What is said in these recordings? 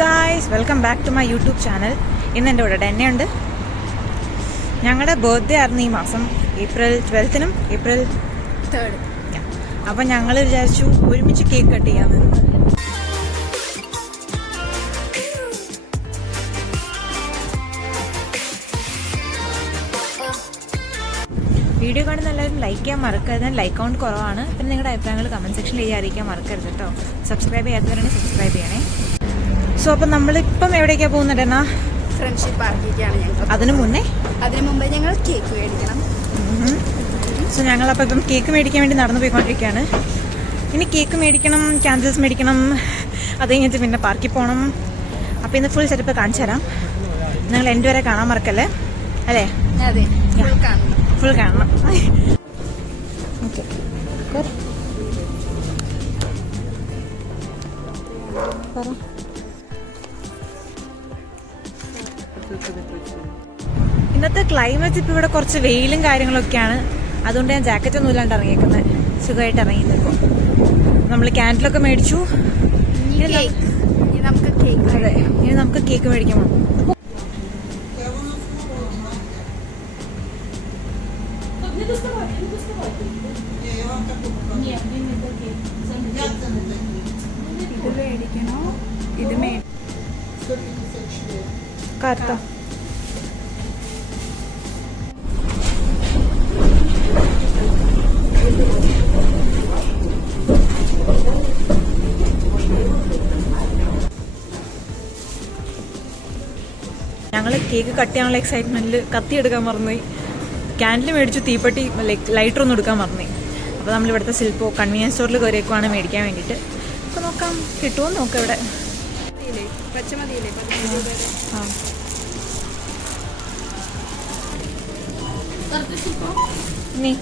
Guys, welcome back to my YouTube channel. ഇന്ന് എൻ്റെ കൂടെ എന്നെയുണ്ട്. ഞങ്ങളുടെ ബർത്ത്ഡേ ആയിരുന്നു ഈ മാസം, April 12th April 3rd. അപ്പം ഞങ്ങൾ വിചാരിച്ചു ഒരുമിച്ച് കേക്ക് കട്ട് ചെയ്യാമെന്ന്. വീഡിയോ കാണുന്ന എല്ലാവരും ലൈക്ക് ചെയ്യാൻ മറക്കരുത്. ലൈക്ക് കൗണ്ട് കുറവാണ്. പിന്നെ നിങ്ങളുടെ അഭിപ്രായങ്ങൾ കമൻറ്റ് സെക്ഷനിൽ എഴുതി അറിയിക്കാൻ മറക്കരുത് കേട്ടോ. സബ്സ്ക്രൈബ് ചെയ്യാത്തവരാണെങ്കിൽ സബ്സ്ക്രൈബ് ചെയ്യണേ. സോ അപ്പം നമ്മളിപ്പം എവിടേക്കാണ് പോകുന്നത്? എന്നാ ഫ്രണ്ട്ഷിപ്പ് പാർക്കിലേക്കാണ് ഞങ്ങൾ. അതിനു മുമ്പേ ഞങ്ങൾ കേക്ക് മേടിക്കണം. സോ ഞങ്ങളപ്പോൾ ഇപ്പം കേക്ക് മേടിക്കാൻ വേണ്ടി നടന്നു പോയിക്കൊണ്ടിരിക്കുകയാണ്. ഇനി കേക്ക് മേടിക്കണം, ക്യാൻഡിൽസ് മേടിക്കണം, അത് കഴിഞ്ഞിട്ട് പിന്നെ പാർക്കിൽ പോകണം. അപ്പോൾ ഇന്ന് ഫുൾ സെറ്റപ്പ് കാണിച്ചു തരാം. നിങ്ങൾ എൻ്റെ വരെ കാണാൻ മറക്കല്ലേ, അല്ലേ? അതെ, ഫുൾ കാണണം. ഓക്കെ, ഇന്നത്തെ ക്ലൈമറ്റ് ഇപ്പോൾ ഇവിടെ കുറച്ച് വെയിലും കാര്യങ്ങളൊക്കെയാണ്. അതുകൊണ്ട് ഞാൻ ജാക്കറ്റ് ഒന്നും ഇല്ലാണ്ട് ഇറങ്ങിയേക്കുന്നത്. സുഖമായിട്ട് ഇറങ്ങിയപ്പോൾ നമ്മൾ ക്യാൻഡിലൊക്കെ മേടിച്ചു. അതെ, ഇനി നമുക്ക് കേക്ക് മേടിക്കാൻ പോകണം. ഇത് മേടിക്കണോ? ഇത് കാർത്ത ഞങ്ങൾ കേക്ക് കട്ട് ചെയ്യാനുള്ള എക്സൈറ്റ്മെന്റിൽ കത്തി എടുക്കാൻ മറന്നുപോയി. ക്യാൻഡിൽ മേടിച്ചു, തീപ്പെട്ടി ലൈറ്റർ ഒന്നും എടുക്കാൻ മറന്നുപോയി. അപ്പോൾ നമ്മൾ ഇവിടുത്തെ സിൽപ്പോ കൺവീനിയൻസ് സ്റ്റോറിൽ കയറിയേക്കുവാണ് മേടിക്കാൻ വേണ്ടിയിട്ട്. അപ്പോൾ നോക്കാം, കിട്ടുമോ നോക്കാം. ഇവിടെ നീ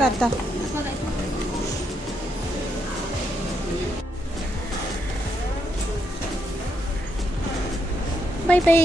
करता बाय बाय.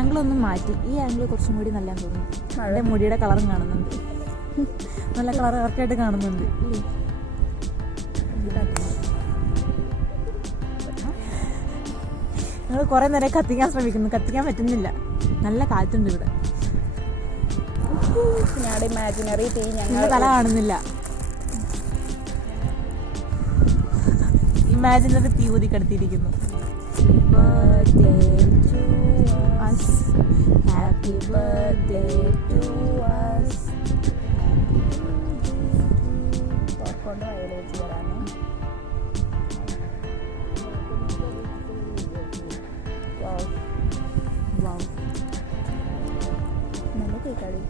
ആംഗിളൊന്നും മാറ്റി. ഈ ആംഗിൾ കുറച്ചും കൂടി നല്ല തോന്നുന്നു. എൻ്റെ മുടിയുടെ കളറും കാണുന്നുണ്ട്, നല്ല കളർ കറക്റ്റായിട്ട് കാണുന്നുണ്ട്. ഞങ്ങൾ കുറേ നേരം കത്തിക്കാൻ ശ്രമിക്കുന്നു, കത്തിക്കാൻ പറ്റുന്നില്ല. നല്ല കാറ്റുണ്ട് ഇവിടെ. ഞങ്ങളുടെ ഇമാജിനറി തീ ഞങ്ങൾ തല കാണുന്നില്ല. ഇമാജിനറി തീ ഊതിക്കെടുത്തിരിക്കുന്നു. Happy birthday to us. popcorn വയലേറ്റ് വരാനേ. wow നല്ല കേക്കാടി.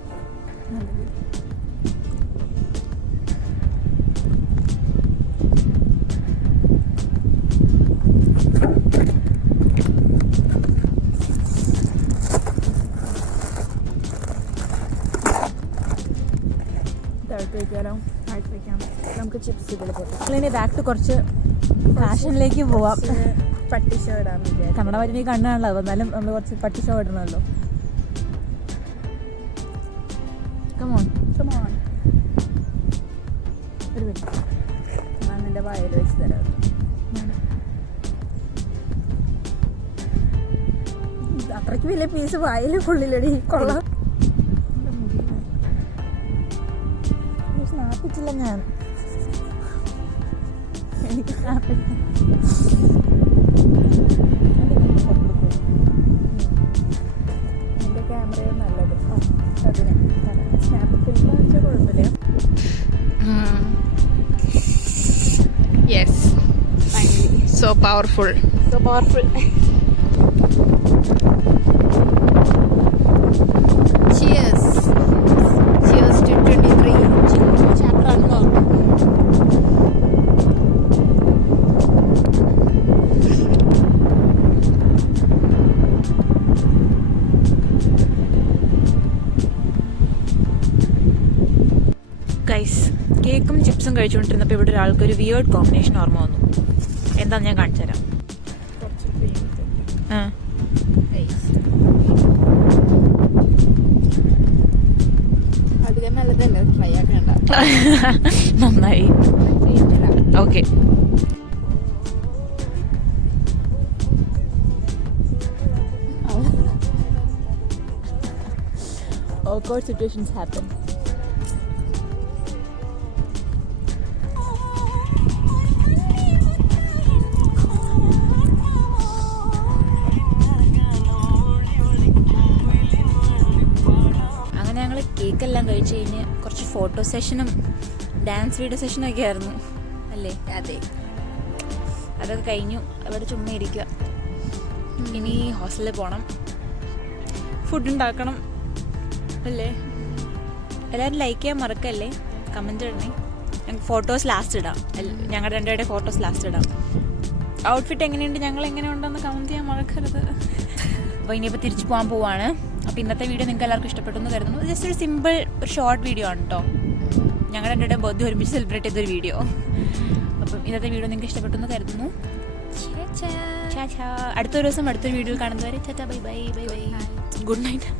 നമുക്ക് ചിപ്സ് ഇതിൽ പോയി നമ്മളിനി ബാക്ക് ടു കുറച്ച് ഫാഷനിലേക്ക് പോവാം. പട്ടി ഷോ ഇടാൻ വിചാരിച്ചു. കന്നഡ പറ്റി കണ്ണാണല്ലോ, എന്നാലും നമ്മൾ കുറച്ച് പട്ടി ഷോ ഇടണമല്ലോ. Come on come on. ഒരു മിനിറ്റ്, ഞാൻ നിന്റെ വായിൽ വെച്ച് തരാം. അത്രയ്ക്ക് വലിയ പീസ് വായിൽ പുള്ളിലടി കൊള്ളാം. സ്നാപ്പിച്ചില്ല ഞാൻ, എനിക്ക് സ്നാപ്പില്ല. എൻ്റെ ക്യാമറയാണ് നല്ലത്. അതിന് സ്നാപ്പ് ഫിലിം കാണിച്ചാൽ കുഴപ്പമില്ല. Yes. So powerful. So powerful. Cheers. Cheers to 23. Chapter unlocked. Guys, കേക്കും ചിപ്സും കഴിച്ചുകൊണ്ടിരുന്നപ്പോൾ ഇവിടെ ഒരാൾക്കൊരു വിയേർഡ് കോമ്പിനേഷൻ ഓർമ്മ വന്നു. എന്താന്ന് ഞാൻ കാണിച്ചു തരാം. അധികം നല്ലതല്ല, ട്രൈ ആക്കണ്ട. നന്നായി. Okay, awkward situations happen. അങ്ങനെ ഞങ്ങൾ കേക്കെല്ലാം കഴിച്ച് കഴിഞ്ഞ് കുറച്ച് ഫോട്ടോ സെഷനും ഡാൻസ് വീഡിയോ സെഷനും ഒക്കെ ആയിരുന്നു അല്ലേ? അതെ, അതൊക്കെ കഴിഞ്ഞു. അവിടെ ചുമ്മാ ഇരിക്കുക. ഇനി ഹോസ്റ്റലിൽ പോകണം, ഫുഡ് ഉണ്ടാക്കണം അല്ലേ? എല്ലാവരും ലൈക്ക് ചെയ്യാൻ മറക്കല്ലേ, കമൻറ്റ് ഇടണേ. ഞങ്ങൾക്ക് ഫോട്ടോസ് ലാസ്റ്റ് ഇടാം, ഞങ്ങളുടെ രണ്ടുപേരുടെ ഫോട്ടോസ് ലാസ്റ്റ് ഇടാം. ഔട്ട്ഫിറ്റ് എങ്ങനെയുണ്ട്, ഞങ്ങൾ എങ്ങനെയുണ്ടെന്ന് കമൻറ്റ് ചെയ്യാൻ മറക്കരുത്. അപ്പോൾ ഇനിയിപ്പോൾ തിരിച്ചു പോകാൻ പോവാണ്. അപ്പോൾ ഇന്നത്തെ വീഡിയോ നിങ്ങൾക്ക് എല്ലാവർക്കും ഇഷ്ടപ്പെട്ടു എന്ന് കരുതുന്നു. ജസ്റ്റ് ഒരു സിമ്പിൾ ഒരു ഷോർട്ട് വീഡിയോ ആണ് കേട്ടോ. ഞങ്ങളുടെ രണ്ടുപേരുടെ ബർത്ത്ഡേ ഒരുമിച്ച് സെലിബ്രേറ്റ് ചെയ്തൊരു വീഡിയോ. അപ്പം ഇന്നത്തെ വീഡിയോ നിങ്ങൾക്ക് ഇഷ്ടപ്പെട്ടു എന്ന് കരുതുന്നു. അടുത്തൊരു ദിവസം അടുത്തൊരു വീഡിയോ കാണുന്നവരെ Tata, bye bye bye bye, good night.